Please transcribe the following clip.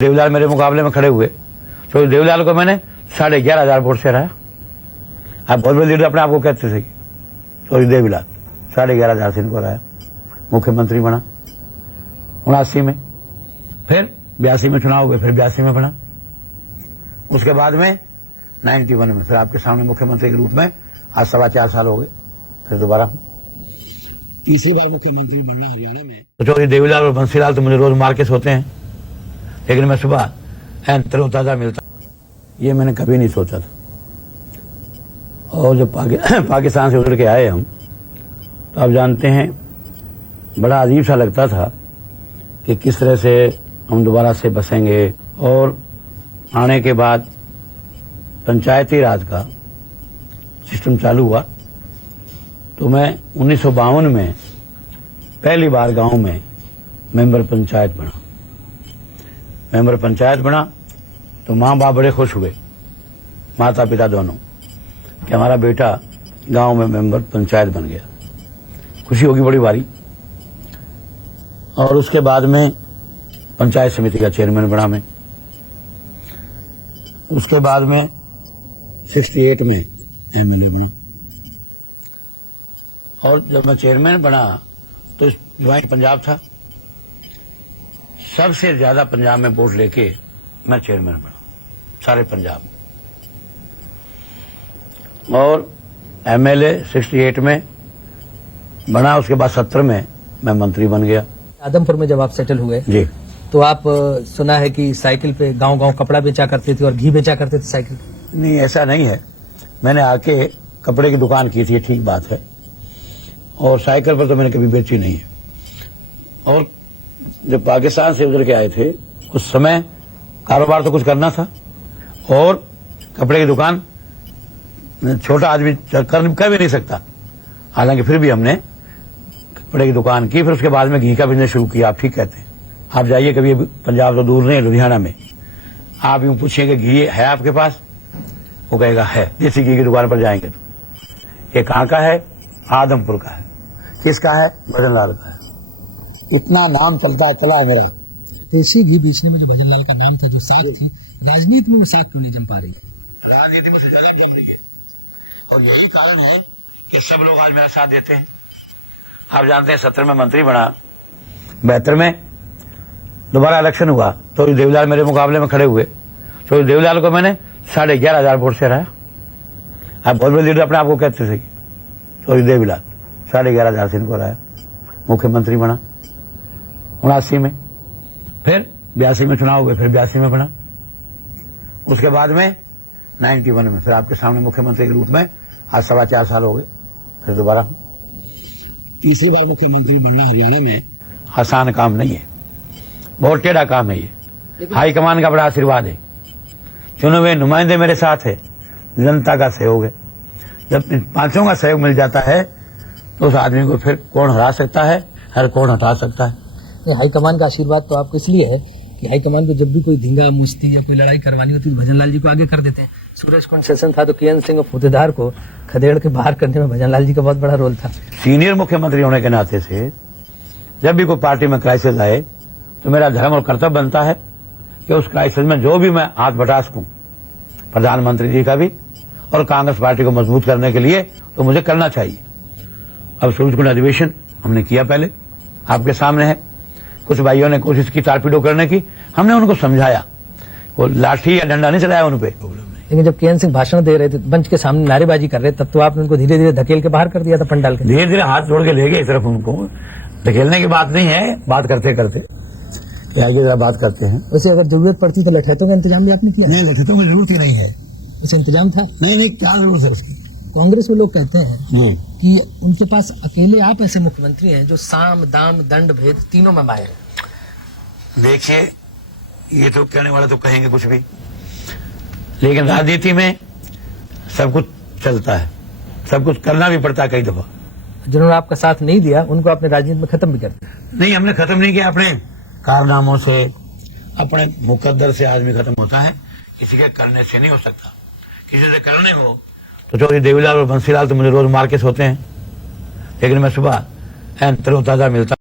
देवीलाल मेरे मुकाबले में खड़े हुए तो देवीलाल को मैंने 11,500 वोट से हराया। आप बहुत बड़े लीडर अपने आप को कहते थे तो देवीलाल 11,500 से इनको हराया, मुख्यमंत्री बना 79 में, फिर 82 में चुनाव हुए, फिर 82 में बना, उसके बाद में 91 में फिर आपके सामने मुख्यमंत्री के रूप में आज 4.25 साल हो गए, फिर दोबारा तीसरी बार मुख्यमंत्री बनना हरियाणा में। तो चौधरी देवीलाल और बंसीलाल तो मुझे रोज मार के सोते हैं, लेकिन मैं सुबह तरोताजा मिलता, ये मैंने कभी नहीं सोचा था। और जब पाकिस्तान से उतर के आए हम, तो आप जानते हैं बड़ा अजीब सा लगता था कि किस तरह से हम दोबारा से बसेंगे। और आने के बाद पंचायती राज का सिस्टम चालू हुआ, तो मैं 1952 में पहली बार गांव में मेंबर पंचायत बना। मेंबर पंचायत बना तो माँ बाप बड़े खुश हुए, माता पिता दोनों, कि हमारा बेटा गांव में मेंबर पंचायत बन गया। खुशी होगी बड़ी भारी। और उसके बाद में पंचायत समिति का चेयरमैन बना मैं। उसके बाद में 68 में एमएलए बना। और जब मैं चेयरमैन बना तो ज्वाइंट पंजाब था, सबसे ज्यादा पंजाब में वोट लेके मैं चेयरमैन बना, सारे पंजाब। और एमएलए 68 में बना, उसके बाद 70 में मैं मंत्री बन गया। आदमपुर में जब आप सेटल हुए जी, तो आप सुना है कि साइकिल पे गांव-गांव कपड़ा बेचा करते थे और घी बेचा करते थे साइकिल। नहीं, ऐसा नहीं है। मैंने आके कपड़े की दुकान की थी, ठीक बात है, और साइकिल पर तो मैंने कभी बेची नहीं है। और जब पाकिस्तान से उधर के आए थे, उस समय कारोबार तो कुछ करना था, और कपड़े की दुकान छोटा आदमी कर भी नहीं सकता। हालांकि फिर भी हमने कपड़े की दुकान की। फिर उसके बाद में घी का बिजनेस शुरू किया। आप ठीक कहते हैं। आप जाइए कभी, पंजाब तो दूर नहीं, लुधियाना में आप यूं पूछिए कि घी है आपके पास, वो कहेगा है। देसी घी की दुकान पर जाएंगे तो ये कहाँ का है? आदमपुर का है। किसका है? भजनलाल का है। इतना नाम चला है मेरा। देसी घी बेचने में जो भजनलाल का नाम था, जो साख थी, राजनीति में साख क्यों नहीं जम पा रही? राजनीति में से ज्यादा जम रही है, और यही कारण है कि सब लोग आज मेरा साथ देते हैं। आप जानते हैं 70 में मंत्री बना, 72 में दोबारा इलेक्शन हुआ तो देवीलाल मेरे मुकाबले में खड़े हुए तो देवीलाल को मैंने 11,500 वोट से हराया। आप बहुत बड़े लीडर अपने आप को कहते थे तो देवीलाल 11,500 से इनको हराया, मुख्यमंत्री बना 79 में, फिर 82 में चुनाव हुए, फिर 82 में बना, उसके बाद में 91 में फिर आपके सामने मुख्यमंत्री के रूप में आज 4.25 साल हो गए, फिर दोबारा तीसरी बार मुख्यमंत्री बनना हरियाणा में आसान काम नहीं है, बहुत टेढ़ा काम है ये। हाईकमान का बड़ा आशीर्वाद है, चुने हुए नुमाइंदे मेरे साथ है, जनता का सहयोग है। जब इन पांचों का सहयोग मिल जाता है तो उस आदमी को फिर कौन हरा सकता है, हर कौन हटा सकता है। हाईकमान का आशीर्वाद तो आपको इसलिए है कि हाईकमान को जब भी कोई धींगा मुश्ती या कोई लड़ाई करवानी होती है तो भजनलाल जी को आगे कर देते हैं। सूरज कुंड सेशन था तो किरण सिंह और फतेदार को खदेड़ के बाहर करने में भजनलाल जी का बहुत बड़ा रोल था। सीनियर मुख्यमंत्री होने के नाते से जब भी कोई पार्टी में क्राइसिस आए तो मेरा धर्म और कर्तव्य बनता है कि उस क्राइसिस में जो भी मैं हाथ बटा सकूं, प्रधानमंत्री जी का भी और कांग्रेस पार्टी को मजबूत करने के लिए, तो मुझे करना चाहिए। अब सूरज कुंड अधिवेशन हमने किया, पहले आपके सामने है। कुछ भाइयों ने कोशिश की तारपीड़ो करने की, हमने उनको समझाया, वो लाठी या डंडा नहीं चलाया उन पे। लेकिन जब किरण सिंह भाषण दे रहे थे, मंच के सामने नारेबाजी कर रहे, तब तो आपने उनको धीरे धीरे धकेल के बाहर कर दिया था पंडाल के। धीरे धीरे हाथ जोड़ के ले गए, सिर्फ उनको धकेलने की बात नहीं है, बात करते करते आगे जरा बात करते हैं। वैसे अगर जरूरत पड़ती तो लठैतों का इंतजाम भी आपने किया? नहीं, लठैतों की जरूरत ही नहीं है। वैसे इंतजाम था? नहीं, क्या जरूरत है उसकी? कांग्रेस में लोग कहते हैं कि उनके पास अकेले आप ऐसे मुख्यमंत्री हैं जो साम दाम दंड भेद तीनों में माहिर है। देखिए, ये तो कहने वाले तो कहेंगे कुछ भी, लेकिन राजनीति में सब कुछ चलता है, सब कुछ करना भी पड़ता है। कई दफा जिन्होंने आपका साथ नहीं दिया उनको आपने राजनीति में खत्म भी कर दिया। नहीं, हमने खत्म नहीं किया, अपने कारनामों से, अपने मुकद्दर से आदमी खत्म होता है, किसी के करने से नहीं हो सकता। किसी से करने हो तो चौधरी देवीलाल और बंसीलाल तो मुझे रोज मार के सोते हैं, लेकिन मैं सुबह तरोताजा मिलता